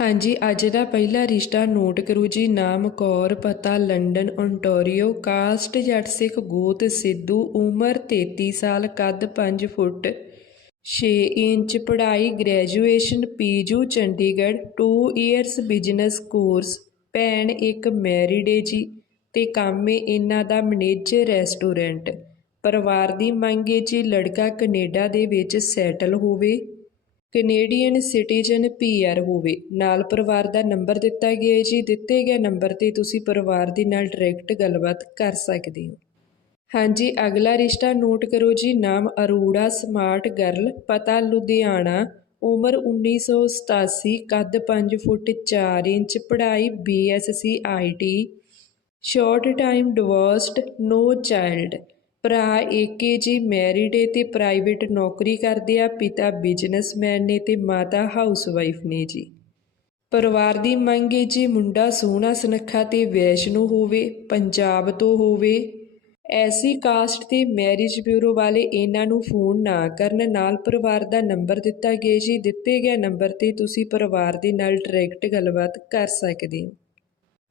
ਹਾਂਜੀ, ਅੱਜ ਦਾ ਪਹਿਲਾ ਰਿਸ਼ਤਾ ਨੋਟ ਕਰੋ ਜੀ। ਨਾਮ ਕੌਰ, ਪਤਾ ਲੰਡਨ ਓਨਟਾਰੀਓ ਕਾਸਟ ਜੱਟ ਸਿੱਖ ਗੋਤ ਸਿੱਧੂ, ਉਮਰ 33 ਸਾਲ, ਕੱਦ 5 ਫੁੱਟ 6 ਇੰਚ, ਪੜ੍ਹਾਈ ਗ੍ਰੈਜੂਏਸ਼ਨ, ਪੀਜੂ, ਚੰਡੀਗੜ੍ਹ 2 ਇਅਰਸ ਬਿਜ਼ਨਸ ਕੋਰਸ, ਭੈਣ ਇੱਕ ਮੈਰਿਡ ਏ ਜੀ ਤੇ ਕੰਮ ਏ ਇਹਨਾਂ ਦਾ ਮੈਨੇਜਰ ਰੈਸਟੋਰੈਂਟ। ਪਰਿਵਾਰ ਦੀ ਮੰਗ ਏ ਜੀ, ਲੜਕਾ ਕੈਨੇਡਾ ਦੇ ਵਿੱਚ ਸੈਟਲ ਹੋਵੇ। ਕੈਨੇਡੀਅਨ ਸਿਟੀਜ਼ਨ ਪੀਆਰ ਹੋਵੇ। ਨਾਲ ਪਰਿਵਾਰ ਦਾ ਨੰਬਰ ਦਿੱਤਾ ਗਿਆ ਹੈ ਜੀ। ਦਿੱਤੇ ਗਏ ਨੰਬਰ ਤੇ ਤੁਸੀਂ ਪਰਿਵਾਰ ਦੇ ਨਾਲ ਡਾਇਰੈਕਟ ਗੱਲਬਾਤ ਕਰ ਸਕਦੇ ਹੋ। ਹਾਂਜੀ, ਅਗਲਾ ਰਿਸ਼ਤਾ ਨੋਟ ਕਰੋ ਜੀ। ਨਾਮ ਅਰੋੜਾ ਸਮਾਰਟ ਗਰਲ, ਪਤਾ ਲੁਧਿਆਣਾ, ਉਮਰ 1987 ਕੱਦ 5 ਫੁੱਟ 4 ਇੰਚ, ਪੜ੍ਹਾਈ BSc IT short time divorced, no child. ਭਰਾ ਏਕੇ ਜੀ ਮੈਰਿਡ ਏ ਤੇ ਪ੍ਰਾਈਵੇਟ ਨੌਕਰੀ ਕਰਦੇ ਆ, ਪਿਤਾ ਬਿਜ਼ਨਸਮੈਨ ਨੇ ਤੇ ਮਾਤਾ ਹਾਊਸਵਾਈਫ ਨੇ ਜੀ। ਪਰਿਵਾਰ ਦੀ ਮੰਗ ਹੈ ਜੀ ਮੁੰਡਾ ਸੋਹਣਾ ਸੁਨੱਖਾ ਤੇ ਵੈਸ਼ਨੂ ਹੋਵੇ, ਪੰਜਾਬ ਤੋਂ ਹੋਵੇ। ਐਸੀ ਕਾਸਟ ਤੇ ਮੈਰਿਜ ਬਿਊਰੋ ਵਾਲੇ ਇਹਨਾਂ ਨੂੰ ਫੋਨ ਨਾ ਕਰਨ, ਨਾਲ ਪਰਿਵਾਰ ਦਾ ਨੰਬਰ ਦਿੱਤਾ ਗਿਆ ਜੀ। ਦਿੱਤੇ ਗਏ ਨੰਬਰ ਤੇ ਤੁਸੀਂ ਪਰਿਵਾਰ ਦੇ ਨਾਲ ਡਾਇਰੈਕਟ ਗੱਲਬਾਤ ਕਰ ਸਕਦੇ ਹੋ।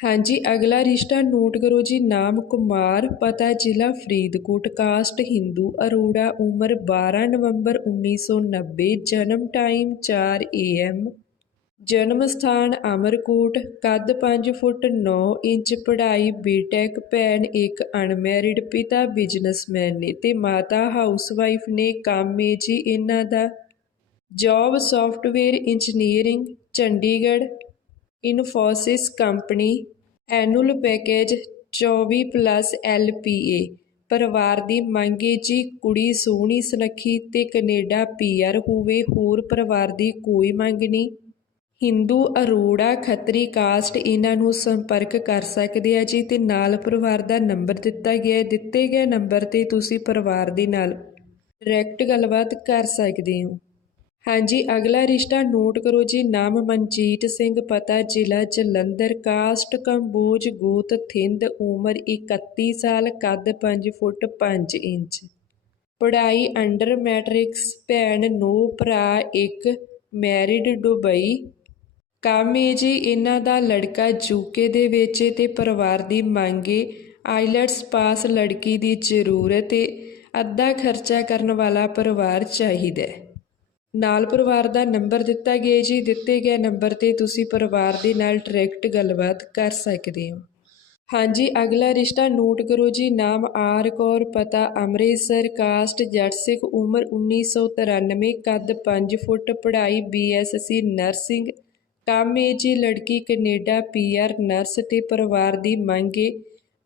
ਹਾਂਜੀ, ਅਗਲਾ ਰਿਸ਼ਤਾ ਨੋਟ ਕਰੋ ਜੀ, ਨਾਮ ਕੁਮਾਰ, ਪਤਾ ਜ਼ਿਲ੍ਹਾ ਫਰੀਦਕੋਟ, ਕਾਸਟ ਹਿੰਦੂ, ਅਰੋੜਾ, ਉਮਰ 12 ਨਵੰਬਰ 1990 ਜਨਮ ਟਾਈਮ 4 ਏਐਮ ਜਨਮ ਸਥਾਨ ਅਮਰਕੋਟ, ਕੱਦ 5 ਫੁੱਟ 9 ਇੰਚ, ਪੜ੍ਹਾਈ ਬੀਟੈਕ, ਭੈਣ ਇੱਕ ਅਨਮੈਰਿਡ ਪਿਤਾ, ਬਿਜ਼ਨਸਮੈਨ ਨੇ ਤੇ ਮਾਤਾ ਹਾਊਸਵਾਈਫ ਨੇ, ਕੰਮ ਏ ਜੀ ਇਹਨਾਂ ਦਾ, job software engineering, Chandigarh Infosys company annual package 24 plus L P A ਪਰਿਵਾਰ ਦੀ ਮੰਗੇ ਜੀ ਕੁੜੀ ਸੋਹਣੀ, ਸੁਨੱਖੀ ਤੇ ਕੈਨੇਡਾ ਪੀਆਰ ਹੋਵੇ, ਹੋਰ ਪਰਿਵਾਰ ਦੀ ਕੋਈ ਮੰਗ ਨਹੀਂ। ਹਿੰਦੂ ਅਰੋੜਾ ਖੱਤਰੀ ਕਾਸਟ ਇਹਨਾਂ ਨੂੰ ਸੰਪਰਕ ਕਰ ਸਕਦੇ ਆ ਜੀ ਤੇ ਨਾਲ ਪਰਿਵਾਰ ਦਾ ਨੰਬਰ ਦਿੱਤਾ ਗਿਆ ਦਿੱਤੇ ਗਏ ਨੰਬਰ ਤੇ ਤੁਸੀਂ ਪਰਿਵਾਰ ਦੇ ਨਾਲ ਡਾਇਰੈਕਟ ਗੱਲਬਾਤ ਕਰ ਸਕਦੇ ਹੋ। ਹਾਂਜੀ, ਅਗਲਾ ਰਿਸ਼ਤਾ ਨੋਟ ਕਰੋ ਜੀ। ਨਾਮ ਮਨਜੀਤ ਸਿੰਘ, ਪਤਾ ਜ਼ਿਲ੍ਹਾ ਜਲੰਧਰ। ਕਾਸਟ ਕੰਬੋਜ, ਗੋਤ ਥਿੰਦ, ਉਮਰ 31 ਸਾਲ, ਕੱਦ 5 ਫੁੱਟ 5 ਇੰਚ। ਪੜ੍ਹਾਈ ਅੰਡਰ ਮੈਟ੍ਰਿਕਸ, ਭੈਣ, ਨੋ ਭਰਾ, ਇੱਕ ਮੈਰਿਡ ਦੁਬਈ ਕੰਮ ਏ ਜੀ, ਇਹਨਾਂ ਦਾ ਲੜਕਾ ਯੂਕੇ ਦੇ ਵਿੱਚ ਏ ਤੇ ਪਰਿਵਾਰ ਦੀ ਮੰਗ ਮੰਗੇ ਆਈਲੈਟਸ ਪਾਸ ਲੜਕੀ ਦੀ ਜ਼ਰੂਰਤ ਏ ਅੱਧਾ ਖਰਚਾ ਕਰਨ ਵਾਲਾ ਪਰਿਵਾਰ ਚਾਹੀਦਾ ਹੈ। ਨਾਲ ਪਰਿਵਾਰ ਦਾ ਨੰਬਰ ਦਿੱਤਾ ਗਿਆ ਜੀ। ਦਿੱਤੇ ਗਏ ਨੰਬਰ ਤੇ ਤੁਸੀਂ ਪਰਿਵਾਰ ਦੇ ਨਾਲ ਡਾਇਰੈਕਟ ਗੱਲਬਾਤ ਕਰ ਸਕਦੇ ਹੋ। ਹਾਂਜੀ, ਅਗਲਾ ਰਿਸ਼ਤਾ ਨੋਟ ਕਰੋ ਜੀ। ਨਾਮ ਆਰ ਕੌਰ, ਪਤਾ ਅੰਮ੍ਰਿਤਸਰ, ਕਾਸਟ ਜੱਟ ਸਿੱਖ ਉਮਰ 1993 ਕੱਦ 5 ਫੁੱਟ, ਪੜ੍ਹਾਈ ਬੀਐਸਸੀ ਨਰਸਿੰਗ। ਕੰਮ ਏ ਜੀ, ਲੜਕੀ ਕੈਨੇਡਾ ਪੀਆਰ ਨਰਸ ਤੇ ਪਰਿਵਾਰ ਦੀ ਮੰਗ ਮੰਗੇ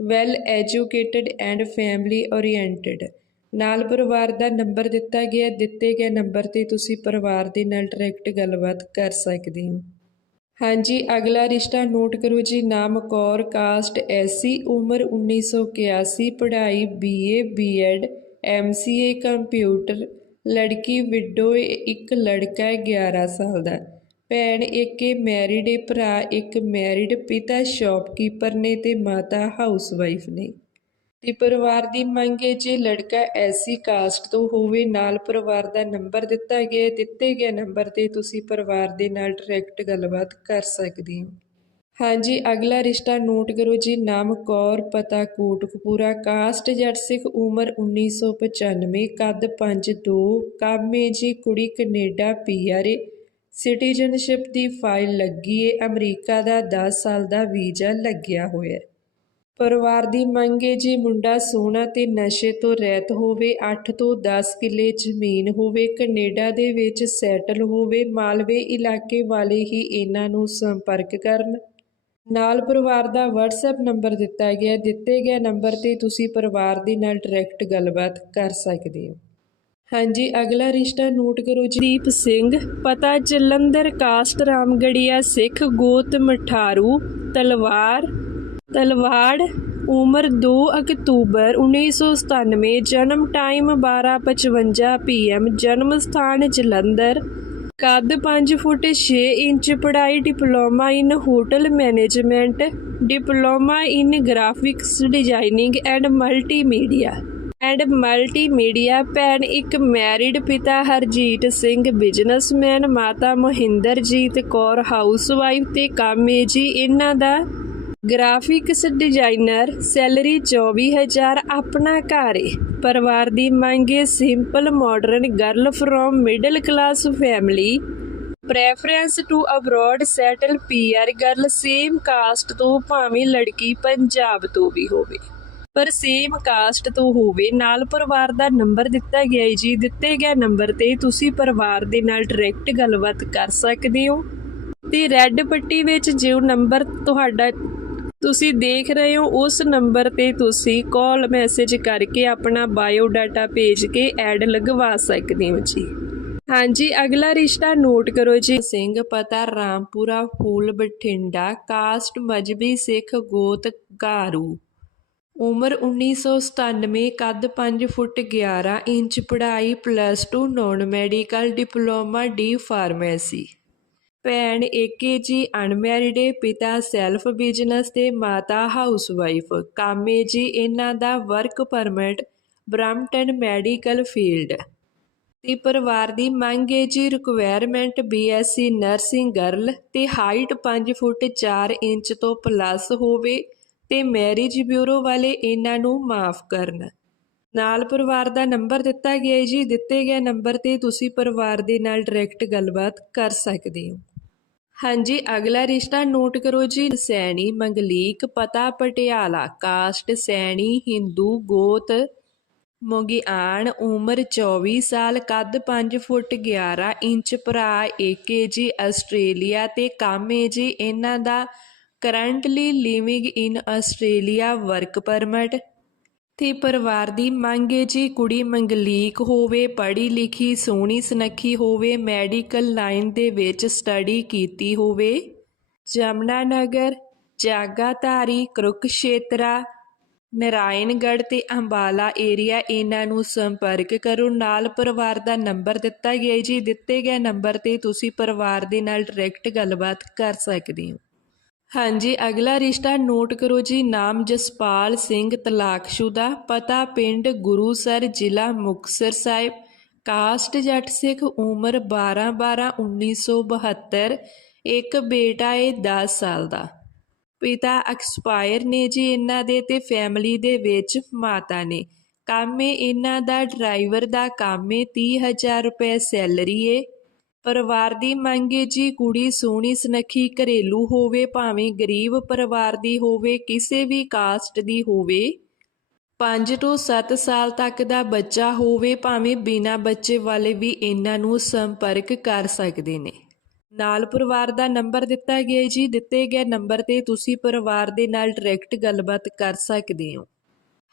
well educated and family oriented. ਨਾਲ ਪਰਿਵਾਰ ਦਾ ਨੰਬਰ ਦਿੱਤਾ ਗਿਆ, ਦਿੱਤੇ ਗਏ ਨੰਬਰ ਤੇ ਤੁਸੀਂ ਪਰਿਵਾਰ ਦੇ ਨਾਲ ਡਾਇਰੈਕਟ ਗੱਲਬਾਤ ਕਰ ਸਕਦੇ ਹੋ। ਹਾਂਜੀ, ਅਗਲਾ ਰਿਸ਼ਤਾ ਨੋਟ ਕਰੋ ਜੀ, ਨਾਮ ਕੌਰ ਕਾਸਟ ਐਸੀ ਉਮਰ 1981 ਪੜ੍ਹਾਈ ਬੀਏ ਬੀਐਡ ਐਮਸੀਏ ਕੰਪਿਊਟਰ ਲੜਕੀ ਵਿਡੋ ਇੱਕ ਲੜਕਾ ਹੈ 11 ਸਾਲ ਦਾ। ਭੈਣ ਇੱਕ ਮੈਰਿਡ ਏ ਭਰਾ ਇੱਕ ਮੈਰਿਡ ਪਿਤਾ ਸ਼ਾਪਕੀਪਰ ਨੇ ਤੇ ਮਾਤਾ ਹਾਊਸਵਾਈਫ ਨੇ। ਤੇ ਪਰਿਵਾਰ ਦੀ ਮੰਗ ਹੈ ਜੇ ਲੜਕਾ ਐਸੀ ਕਾਸਟ ਤੋਂ ਹੋਵੇ, ਨਾਲ ਪਰਿਵਾਰ ਦਾ ਨੰਬਰ ਦਿੱਤਾ ਗਿਆ, ਦਿੱਤੇ ਗਏ ਨੰਬਰ ਤੇ ਤੁਸੀਂ ਪਰਿਵਾਰ ਦੇ ਨਾਲ ਡਾਇਰੈਕਟ ਗੱਲਬਾਤ ਕਰ ਸਕਦੇ ਹੋ। ਹਾਂਜੀ, ਅਗਲਾ ਰਿਸ਼ਤਾ ਨੋਟ ਕਰੋ ਜੀ, ਨਾਮ ਕੌਰ, ਪਤਾ ਕੋਟਕਪੂਰਾ, ਕਾਸਟ ਜੱਟ ਸਿੱਖ, ਉਮਰ 1995 ਕੱਦ 5'2 ਕਾਮੇ ਜੀ, ਕੁੜੀ ਕੈਨੇਡਾ ਪੀਆਰਏ ਸਿਟੀਜ਼ਨਸ਼ਿਪ ਦੀ ਫਾਈਲ ਲੱਗੀ ਏ, ਅਮਰੀਕਾ ਦਾ 10 ਸਾਲ ਦਾ ਵੀਜ਼ਾ ਲੱਗਿਆ ਹੋਇਆ। ਹੈ ਪਰਿਵਾਰ ਦੀ ਮੰਗ ਹੈ ਜੀ ਮੁੰਡਾ ਸੋਹਣਾ ਤੇ ਨਸ਼ੇ ਤੋਂ ਰਹਿਤ ਹੋਵੇ 8 ਤੋਂ 10 ਕਿੱਲੇ ਜ਼ਮੀਨ ਹੋਵੇ, ਕੈਨੇਡਾ ਦੇ ਵਿੱਚ ਸੈਟਲ ਹੋਵੇ, ਮਾਲਵੇ ਇਲਾਕੇ ਵਾਲੇ ਹੀ ਇਹਨਾਂ ਨੂੰ ਸੰਪਰਕ ਕਰਨ। ਨਾਲ ਪਰਿਵਾਰ ਦਾ WhatsApp ਨੰਬਰ ਦਿੱਤਾ ਗਿਆ, ਦਿੱਤੇ ਗਏ ਨੰਬਰ ਤੇ ਤੁਸੀਂ ਪਰਿਵਾਰ ਦੇ ਨਾਲ ਡਾਇਰੈਕਟ ਗੱਲਬਾਤ ਕਰ ਸਕਦੇ ਹੋ। ਹਾਂਜੀ, ਅਗਲਾ ਰਿਸ਼ਤਾ ਨੋਟ ਕਰੋ ਜੀ। ਦੀਪ ਸਿੰਘ, ਪਤਾ ਜਲੰਧਰ, ਕਾਸਟ ਰਾਮਗੜੀਆ, ਸਿੱਖ, ਗੋਤ ਮਠਾਰੂ, ਤਲਵਾਰ ਤਲਵਾੜ, ਉਮਰ 2 ਅਕਤੂਬਰ 1997 ਜਨਮ ਟਾਈਮ 12:55 ਪੀਐਮ ਜਨਮ ਸਥਾਨ ਜਲੰਧਰ। ਕੱਦ 5 ਫੁੱਟ 6 ਇੰਚ, ਪੜ੍ਹਾਈ diploma in hotel management, diploma in graphics designing and multimedia. And multimedia ਭੈਣ ਇੱਕ ਮੈਰਿਡ ਪਿਤਾ ਹਰਜੀਤ ਸਿੰਘ, ਬਿਜ਼ਨਸਮੈਨ ਮਾਤਾ ਮੋਹਿੰਦਰਜੀਤ ਕੌਰ, ਹਾਊਸਵਾਈਫ ਤੇ ਕਾਮੇ ਜੀ ਇਹਨਾਂ ਦਾ ਗ੍ਰਾਫਿਕਸ ਡਿਜ਼ਾਈਨਰ, ਸੈਲਰੀ 24000 ਆਪਣਾ ਘਰ ਏ। ਪਰਿਵਾਰ ਦੀ ਮੰਗ ਏ, simple modern girl from middle class family preference to abroad settle PR girl same caste ਤੋਂ ਭਾਵੇਂ ਲੜਕੀ ਪੰਜਾਬ ਤੋਂ ਵੀ ਹੋਵੇ। ਪਰ ਸੇਮ ਕਾਸਟ ਤੋਂ ਹੋਵੇ, ਨਾਲ ਪਰਿਵਾਰ ਦਾ ਨੰਬਰ ਦਿੱਤਾ ਗਿਆ ਹੈ ਜੀ। ਦਿੱਤੇ ਗਏ ਨੰਬਰ ਤੇ ਤੁਸੀਂ ਪਰਿਵਾਰ ਦੇ ਨਾਲ ਡਾਇਰੈਕਟ ਗੱਲਬਾਤ ਕਰ ਸਕਦੇ ਹੋ। ਤੇ ਰੈੱਡ ਪੱਟੀ ਵਿੱਚ ਜੋ ਨੰਬਰ ਤੁਹਾਡਾ ਤੁਸੀਂ ਦੇਖ ਰਹੇ ਹੋ ਉਸ ਨੰਬਰ ਤੇ ਤੁਸੀਂ ਕਾਲ ਮੈਸੇਜ ਕਰਕੇ ਆਪਣਾ ਬਾਇਓ ਡਾਟਾ ਭੇਜ ਕੇ ਐਡ ਲਗਵਾ ਸਕਦੇ ਹੋ ਜੀ। ਹਾਂਜੀ, ਅਗਲਾ ਰਿਸ਼ਤਾ ਨੋਟ ਕਰੋ ਜੀ। ਸਿੰਘ ਪਤਾ ਰਾਮਪੁਰਾ ਫੂਲ ਬਠਿੰਡਾ, ਕਾਸਟ ਮਜਬੀ ਸਿੱਖ ਗੋਤ ਗਾਰੂ ਉਮਰ 1997 ਕੱਦ 5 ਫੁੱਟ 11 ਇੰਚ, ਪੜ੍ਹਾਈ plus 2 non medical diploma D pharmacy ਭੈਣ ਏਕੇ ਜੀ ਅਨਮੈਰਿਡ ਏ ਪਿਤਾ ਸੈਲਫ ਬਿਜ਼ਨਸ ਤੇ ਮਾਤਾ ਹਾਊਸਵਾਈਫ। ਕਾਮੇ ਜੀ ਇਹਨਾਂ ਦਾ work permit, Brampton medical field. ਤੇ ਪਰਿਵਾਰ ਦੀ ਮੰਗ ਹੈ ਜੀ ਰਿਕੁਆਇਰਮੈਂਟ ਬੀਐਸਸੀ ਨਰਸਿੰਗ ਗਰਲ ਤੇ ਹਾਈਟ 5 ਫੁੱਟ 4 ਇੰਚ ਤੋਂ ਪਲੱਸ ਹੋਵੇ ਤੇ ਮੈਰਿਜ ਬਿਊਰੋ ਵਾਲੇ ਇਹਨਾਂ ਨੂੰ ਮਾਫ ਕਰਨ। ਨਾਲ ਪਰਿਵਾਰ ਦਾ ਨੰਬਰ ਦਿੱਤਾ ਗਿਆ ਹੈ ਜੀ, ਦਿੱਤੇ ਗਏ ਨੰਬਰ ਤੇ ਤੁਸੀਂ ਪਰਿਵਾਰ ਦੇ ਨਾਲ ਡਾਇਰੈਕਟ ਗੱਲਬਾਤ ਕਰ ਸਕਦੇ ਹੋ। ਹਾਂਜੀ, ਅਗਲਾ ਰਿਸ਼ਤਾ ਨੋਟ ਕਰੋ ਜੀ। ਸੈਣੀ, ਮੰਗਲੀਕ, ਪਤਾ ਪਟਿਆਲਾ, ਕਾਸਟ, ਸੈਣੀ, ਹਿੰਦੂ, ਗੋਤ ਮੁਗਿਆਣ ਉਮਰ 24 ਸਾਲ, ਕੱਦ 5 ਫੁੱਟ 11 ਇੰਚ, ਭਰਾ ਏਕੇ ਜੀ, ਆਸਟ੍ਰੇਲੀਆ ਤੇ ਕਾਮੇ ਜੀ। ਇਹਨਾਂ ਦਾ currently living in Australia, work permit. ਤੇ ਪਰਿਵਾਰ ਦੀ ਮੰਗ ਹੈ ਜੀ ਕੁੜੀ ਮੰਗਲੀਕ ਹੋਵੇ, ਪੜ੍ਹੀ ਲਿਖੀ, ਸੋਹਣੀ ਸੁਨੱਖੀ ਹੋਵੇ, ਮੈਡੀਕਲ ਲਾਈਨ ਦੇ ਵਿੱਚ ਸਟੱਡੀ ਕੀਤੀ ਹੋਵੇ। ਜਮਨਾ ਨਗਰ, ਜਾਗਾਧਾਰੀ, ਕੁਰੂਕਸ਼ੇਤਰਾ, ਨਰਾਇਣਗੜ੍ਹ ਤੇ ਅੰਬਾਲਾ ਏਰੀਆ ਇਹਨਾਂ ਨੂੰ ਸੰਪਰਕ ਕਰੋ। ਨਾਲ ਪਰਿਵਾਰ ਦਾ ਨੰਬਰ ਦਿੱਤਾ ਗਿਆ ਜੀ। ਦਿੱਤੇ ਗਏ ਨੰਬਰ ਤੇ ਤੁਸੀਂ ਪਰਿਵਾਰ ਦੇ ਨਾਲ ਡਾਇਰੈਕਟ ਗੱਲਬਾਤ ਕਰ ਸਕਦੇ ਹੋ। ਹਾਂਜੀ, ਅਗਲਾ ਰਿਸ਼ਤਾ ਨੋਟ ਕਰੋ ਜੀ, ਨਾਮ ਜਸਪਾਲ ਸਿੰਘ ਤਲਾਕਸ਼ੁਦਾ ਪਤਾ ਪਿੰਡ ਗੁਰੂਸਰ, ਜ਼ਿਲ੍ਹਾ ਮੁਕਤਸਰ ਸਾਹਿਬ। ਕਾਸਟ ਜੱਟ ਸਿੱਖ, ਉਮਰ 12 12 1972 ਇੱਕ ਬੇਟਾ ਏ 10 ਸਾਲ ਦਾ। ਪਿਤਾ ਐਕਸਪਾਇਰ ਨੇ ਜੀ ਇਹਨਾਂ ਦੇ ਤੇ ਫੈਮਿਲੀ ਦੇ ਵਿੱਚ ਮਾਤਾ ਨੇ। ਕੰਮ ਏ ਇਹਨਾਂ ਦਾ, ਡਰਾਈਵਰ ਦਾ ਕੰਮ ਏ 30000 ਰੁਪਏ ਸੈਲਰੀ ਏ। ਪਰਿਵਾਰ ਦੀ ਮੰਗ ਹੈ ਜੀ, ਕੁੜੀ ਸੋਹਣੀ ਸੁਨੱਖੀ ਘਰੇਲੂ ਹੋਵੇ, ਭਾਵੇਂ ਗਰੀਬ ਪਰਿਵਾਰ ਦੀ ਹੋਵੇ, ਕਿਸੇ ਵੀ ਕਾਸਟ ਦੀ ਹੋਵੇ। 5 ਤੋਂ 7 ਸਾਲ ਤੱਕ ਦਾ ਬੱਚਾ ਹੋਵੇ, ਭਾਵੇਂ ਬਿਨਾਂ ਬੱਚੇ ਵਾਲੇ ਵੀ ਇਹਨਾਂ ਨੂੰ ਸੰਪਰਕ ਕਰ ਸਕਦੇ ਨੇ। ਨਾਲ ਪਰਿਵਾਰ ਦਾ ਨੰਬਰ ਦਿੱਤਾ ਗਿਆ ਜੀ, ਦਿੱਤੇ ਗਏ ਨੰਬਰ ਤੇ ਤੁਸੀਂ ਪਰਿਵਾਰ ਦੇ ਨਾਲ ਡਾਇਰੈਕਟ ਗੱਲਬਾਤ ਕਰ ਸਕਦੇ ਹੋ।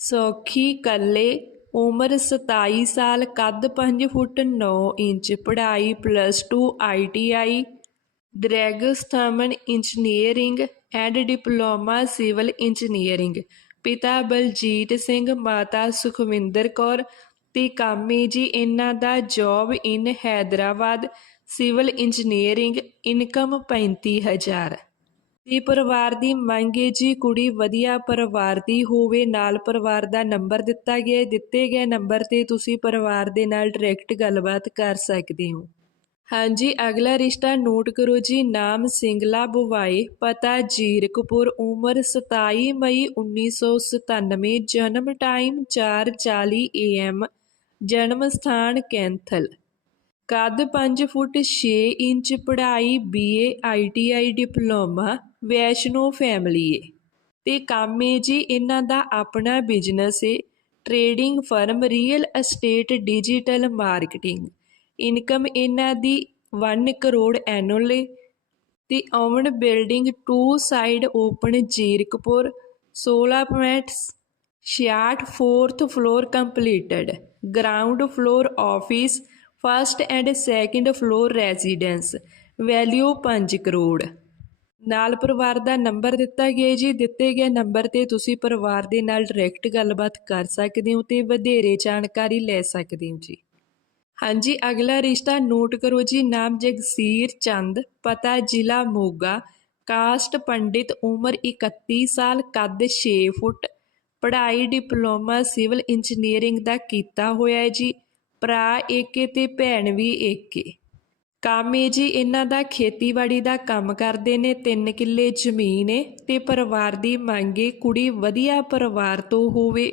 ਸੌਖੀ ਕੱਲੇ, ਉਮਰ 27 ਸਾਲ, ਕੱਦ 5 ਫੁੱਟ 9 ਇੰਚ, ਪੜ੍ਹਾਈ plus 2 ITI draughtsman engineering and diploma civil engineering ਪਿਤਾ ਬਲਜੀਤ ਸਿੰਘ, ਮਾਤਾ ਸੁਖਵਿੰਦਰ ਕੌਰ ਤੇ ਕਾਮੇ ਜੀ, ਇਹਨਾਂ ਦਾ job in Hyderabad. Civil engineering income 35000 ਤੇ ਪਰਿਵਾਰ ਦੀ ਮੰਗ ਹੈ ਜੀ, ਕੁੜੀ ਵਧੀਆ ਪਰਿਵਾਰ ਦੀ ਹੋਵੇ, ਨਾਲ ਪਰਿਵਾਰ ਦਾ ਨੰਬਰ ਦਿੱਤਾ ਗਿਆ ਦਿੱਤੇ ਗਏ ਨੰਬਰ ਤੇ ਤੁਸੀਂ ਪਰਿਵਾਰ ਦੇ ਨਾਲ ਡਾਇਰੈਕਟ ਗੱਲਬਾਤ ਕਰ ਸਕਦੇ ਹੋ। ਹਾਂਜੀ, ਅਗਲਾ ਰਿਸ਼ਤਾ ਨੋਟ ਕਰੋ ਜੀ, ਨਾਮ ਸਿੰਗਲਾ ਬੁਵਾਏ ਪਤਾ ਜੀਰਕਪੁਰ ਉਮਰ 27 ਮਈ 1997 ਜਨਮ ਟਾਈਮ 4:40 AM ਜਨਮ ਸਥਾਨ ਕੈਂਥਲ। ਕੱਦ 5 ਫੁੱਟ 6 ਇੰਚ, ਪੜ੍ਹਾਈ BA ITI diploma Vaishno family ਏ। ਤੇ ਕੰਮ ਏ ਜੀ, ਇਹਨਾਂ ਦਾ ਆਪਣਾ ਬਿਜ਼ਨਸ ਏ। Trading firm real estate digital marketing income ਇਹਨਾਂ ਦੀ 1 ਕਰੋੜ ਐਨੂਅਲ ਏ। ਤੇ own building two side open Zirakpur 16.66 fourth floor completed ground floor office first and second floor residence value 5 crore. ਨਾਲ ਪਰਿਵਾਰ ਦਾ ਨੰਬਰ ਦਿੱਤਾ ਗਿਆ ਜੀ। ਦਿੱਤੇ ਗਏ ਨੰਬਰ ਤੇ ਤੁਸੀਂ ਪਰਿਵਾਰ ਦੇ ਨਾਲ ਡਾਇਰੈਕਟ ਗੱਲਬਾਤ ਕਰ ਸਕਦੇ ਹੋ ਤੇ ਵਧੇਰੇ ਜਾਣਕਾਰੀ ਲੈ ਸਕਦੇ ਹੋ ਜੀ। ਹਾਂਜੀ, ਅਗਲਾ ਰਿਸ਼ਤਾ ਨੋਟ ਕਰੋ ਜੀ। ਨਾਮ ਜਗਸੀਰ ਚੰਦ, ਪਤਾ ਜ਼ਿਲ੍ਹਾ ਮੋਗਾ। ਕਾਸਟ ਪੰਡਿਤ ਉਮਰ 31 ਸਾਲ, ਕੱਦ 6 ਫੁੱਟ। ਪੜ੍ਹਾਈ, ਡਿਪਲੋਮਾ, ਸਿਵਲ ਇੰਜੀਨੀਅਰਿੰਗ ਦਾ ਕੀਤਾ ਹੋਇਆ ਹੈ ਜੀ। ਭਰਾ ਏਕੇ ਤੇ ਭੈਣ ਵੀ ਏਕੇ। ਕੰਮ ਏ ਜੀ ਇਹਨਾਂ ਦਾ ਖੇਤੀਬਾੜੀ ਦਾ ਕੰਮ ਕਰਦੇ ਨੇ 3 ਕਿੱਲੇ ਜ਼ਮੀਨ ਏ ਤੇ ਪਰਿਵਾਰ ਦੀ ਮੰਗ ਏ, ਕੁੜੀ ਵਧੀਆ ਪਰਿਵਾਰ ਤੋਂ ਹੋਵੇ।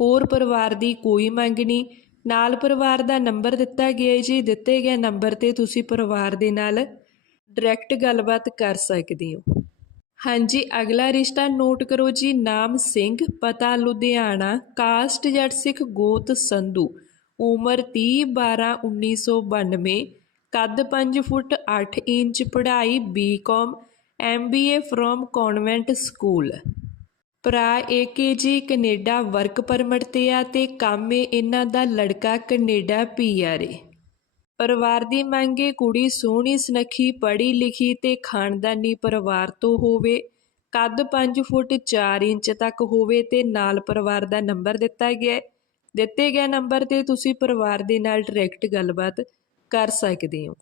ਹੋਰ ਪਰਿਵਾਰ ਦੀ ਕੋਈ ਮੰਗ ਨਹੀਂ। ਨਾਲ ਪਰਿਵਾਰ ਦਾ ਨੰਬਰ ਦਿੱਤਾ ਗਿਆ ਜੀ, ਦਿੱਤੇ ਗਏ ਨੰਬਰ ਤੇ ਤੁਸੀਂ ਪਰਿਵਾਰ ਦੇ ਨਾਲ ਡਾਇਰੈਕਟ ਗੱਲਬਾਤ ਕਰ ਸਕਦੇ ਹੋ। ਹਾਂਜੀ, ਅਗਲਾ ਰਿਸ਼ਤਾ ਨੋਟ ਕਰੋ ਜੀ, ਨਾਮ ਸਿੰਘ, ਪਤਾ ਲੁਧਿਆਣਾ, ਕਾਸਟ ਜੱਟ ਸਿੱਖ ਗੋਤ ਸੰਧੂ, ਉਮਰ 30 12 1992 ਕੱਦ 5 ਫੁੱਟ 8 ਇੰਚ ਪੜ੍ਹਾਈ BCom MBA from convent school ਭਰਾ ਏਕੇਜੀ ਕੈਨੇਡਾ ਵਰਕ ਪਰਮਿਟ ਤੇ ਆ ਤੇ ਕੰਮ ਏ ਇਹਨਾਂ ਦਾ ਲੜਕਾ ਕੈਨੇਡਾ ਪੀਆਰ ਏ। ਪਰਿਵਾਰ ਦੀ ਮੰਗੇ ਕੁੜੀ ਸੋਹਣੀ, ਸੁਨੱਖੀ, ਪੜ੍ਹੀ ਲਿਖੀ ਤੇ ਖਾਨਦਾਨੀ ਪਰਿਵਾਰ ਤੋਂ ਹੋਵੇ। ਕੱਦ 5 ਫੁੱਟ 4 ਇੰਚ ਤੱਕ ਹੋਵੇ ਤੇ ਨਾਲ ਪਰਿਵਾਰ ਦਾ ਨੰਬਰ ਦਿੱਤਾ ਗਿਆ ਦਿੱਤੇ ਗਏ ਨੰਬਰ ਤੇ ਤੁਸੀਂ ਪਰਿਵਾਰ ਦੇ ਨਾਲ ਡਾਇਰੈਕਟ ਗੱਲਬਾਤ ਕਰ ਸਕਦੇ ਹੋ